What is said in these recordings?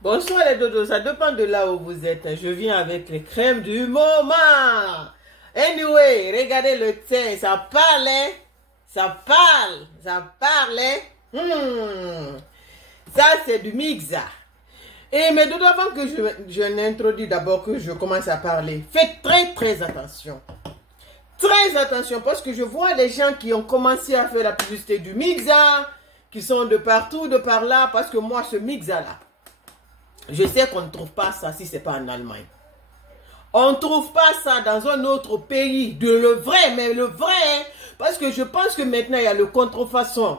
Bonsoir les dodos, ça dépend de là où vous êtes. Je viens avec les crèmes du moment. Anyway, regardez le teint, ça parle, hein? Ça parle, hein? Ça, c'est du mixa. Et mais dodos, avant que je n'introduis d'abord, que je commence à parler, faites très attention. Très attention, parce que je vois les gens qui ont commencé à faire la publicité du mixa, qui sont de partout, de par là, parce que moi, ce mixa-là, je sais qu'on ne trouve pas ça si ce n'est pas en Allemagne. On ne trouve pas ça dans un autre pays, le vrai, mais le vrai, hein, parce que je pense que maintenant, il y a le contrefaçon.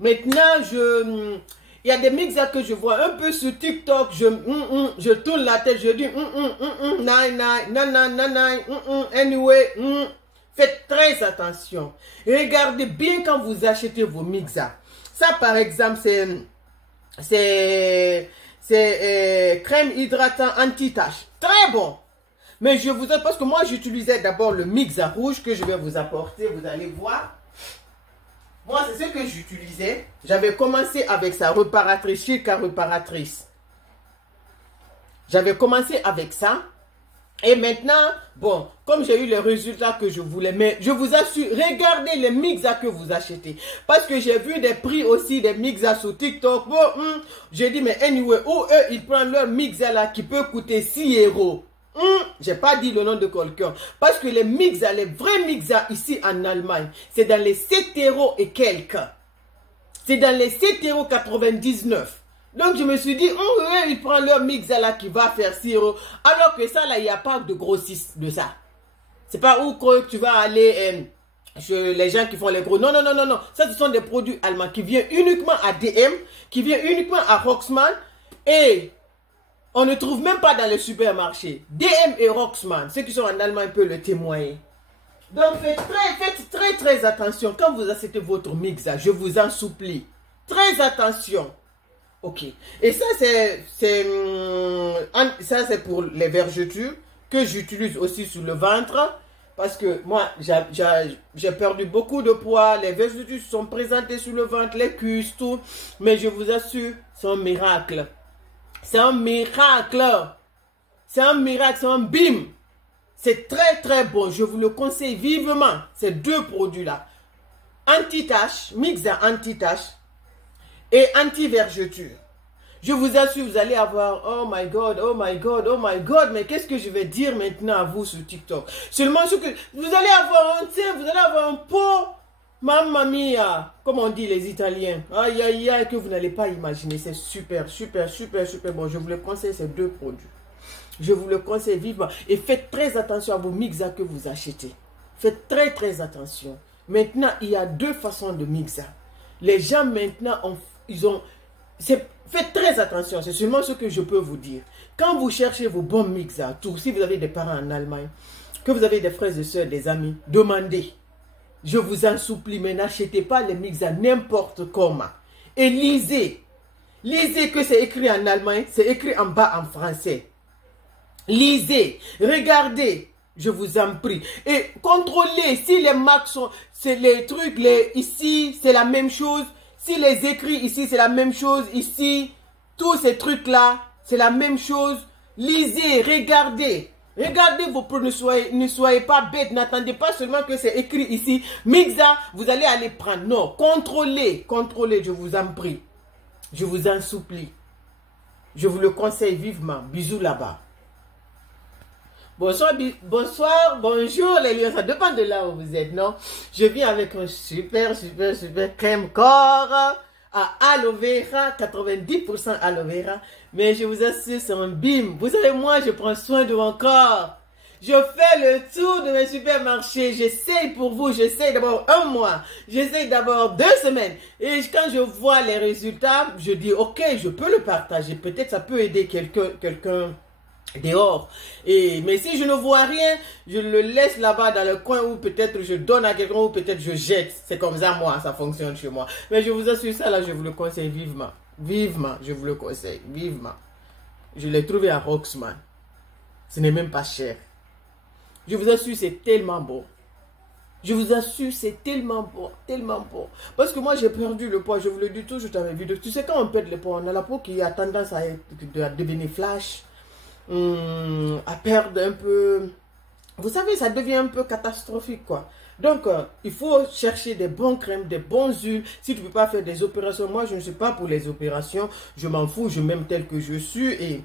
Maintenant, il y a des mixes que je vois un peu sur TikTok, je tourne la tête, je dis, anyway, faites très attention. Regardez bien quand vous achetez vos mixas. Ça, par exemple, c'est crème hydratant anti-tache. Très bon. Mais je vous aide parce que moi, j'utilisais d'abord le mixa rouge que je vais vous apporter. Vous allez voir. Moi, c'est ce que j'utilisais. J'avais commencé avec sa réparatrice, Chica réparatrice. J'avais commencé avec ça. Et maintenant, bon, comme j'ai eu les résultats que je voulais, mais je vous assure, regardez les mixas que vous achetez. Parce que j'ai vu des prix aussi des mixas sur TikTok. Bon, j'ai dit, mais anyway, où eux, ils prennent leur mixa là qui peut coûter 6 €. J'ai pas dit le nom de quelqu'un. Parce que les mixas, les vrais mixas ici en Allemagne, c'est dans les 7 € et quelques. C'est dans les 7,99 €. Donc, je me suis dit, ils prennent leur mixa là qui va faire 6 €. Alors que ça, là, il n'y a pas de grossiste de ça. C'est pas où que tu vas aller chez les gens qui font les gros. Non. Ça, ce sont des produits allemands qui viennent uniquement à DM, qui viennent uniquement à Rossmann. Et on ne trouve même pas dans les supermarchés. DM et Rossmann, ceux qui sont en Allemagne peuvent le témoigner. Donc, faites très attention. Quand vous achetez votre mixa, je vous en supplie. Très attention. Ok. Et ça, c'est pour les vergetures que j'utilise aussi sur le ventre. Parce que moi, j'ai perdu beaucoup de poids. Les vergetures sont présentées sur le ventre, les cuisses, tout. Mais je vous assure, c'est un miracle. C'est un miracle. C'est un miracle, c'est un bim. C'est très bon. Je vous le conseille vivement. Ces deux produits-là. Anti-tache, mixa anti-tache et anti-vergeture. Je vous assure, vous allez avoir, oh my god, mais qu'est-ce que je vais dire maintenant à vous sur TikTok? Seulement ce que, vous allez avoir un teint, vous allez avoir un pot, mamma mia, comme on dit les Italiens, aïe, que vous n'allez pas imaginer, c'est super bon, je vous le conseille ces deux produits. Je vous le conseille vivement, et faites très attention à vos mixas que vous achetez. Faites très attention. Maintenant, il y a deux façons de mixa. Les gens maintenant, faites très attention, c'est seulement ce que je peux vous dire. Quand vous cherchez vos bons mixas, si vous avez des parents en Allemagne, que vous avez des frères et sœurs, des amis, demandez. Je vous en supplie, mais n'achetez pas les mixas n'importe comment. Et lisez. Lisez que c'est écrit en allemand, c'est écrit en bas en français. Lisez, regardez. Je vous en prie. Et contrôlez si les marques sont, c'est les trucs, ici, c'est la même chose. Si les écrits ici, c'est la même chose. Ici, tous ces trucs-là, c'est la même chose. Lisez, regardez. Regardez vos produits. Ne soyez pas bêtes. N'attendez pas seulement que c'est écrit ici. Mixa, vous allez aller prendre. Non, contrôlez, je vous en prie. Je vous en supplie. Je vous le conseille vivement. Bisous là-bas. Bonsoir, bonjour les lions, ça dépend de là où vous êtes, non? Je viens avec un super crème corps à aloe vera, 90% aloe vera, mais je vous assure, c'est un bim. Vous savez, moi, je prends soin de mon corps. Je fais le tour de mes supermarchés, j'essaye pour vous, j'essaye d'abord un mois, j'essaye d'abord 2 semaines. Et quand je vois les résultats, je dis, ok, je peux le partager, peut-être ça peut aider quelqu'un dehors. Mais si je ne vois rien, je le laisse là-bas dans le coin, ou peut-être je donne à quelqu'un, ou peut-être je jette. C'est comme ça, moi, ça fonctionne chez moi. Mais je vous assure, ça là, je vous le conseille vivement. Vivement, je vous le conseille, vivement. Je l'ai trouvé à Rossmann. Ce n'est même pas cher. Je vous assure, c'est tellement beau. Je vous assure, c'est tellement bon, tellement bon. Parce que moi, j'ai perdu le poids, je vous le dis toujours dans mes vidéos. Tu sais, quand on perd le poids, on a la peau qui a tendance à devenir flash, à perdre un peu. Vous savez, ça devient un peu catastrophique, quoi. Donc, il faut chercher des bons crèmes, des bons huiles. Si tu ne peux pas faire des opérations, moi, je ne suis pas pour les opérations. Je m'en fous, je m'aime tel que je suis. Et,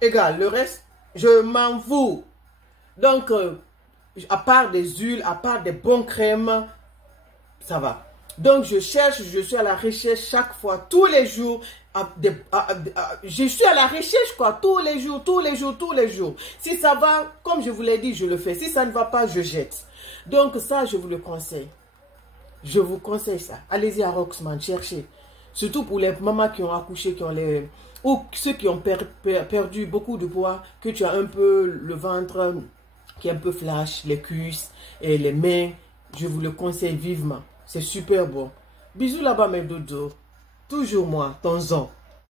égal, le reste, je m'en fous. Donc, à part des huiles, à part des bons crèmes, ça va. Donc, je cherche, je suis à la recherche chaque fois, tous les jours. Je suis à la recherche, quoi, tous les jours, tous les jours, tous les jours. Si ça va, comme je vous l'ai dit, je le fais. Si ça ne va pas, je jette. Donc, ça, je vous le conseille. Je vous conseille ça. Allez-y à Roxman, cherchez. Surtout pour les mamans qui ont accouché, ou ceux qui ont perdu beaucoup de poids, que tu as un peu le ventre qui est un peu flash, les cuisses et les mains. Je vous le conseille vivement. C'est super bon. Bisous là-bas mes dodos. Toujours moi, ton zon.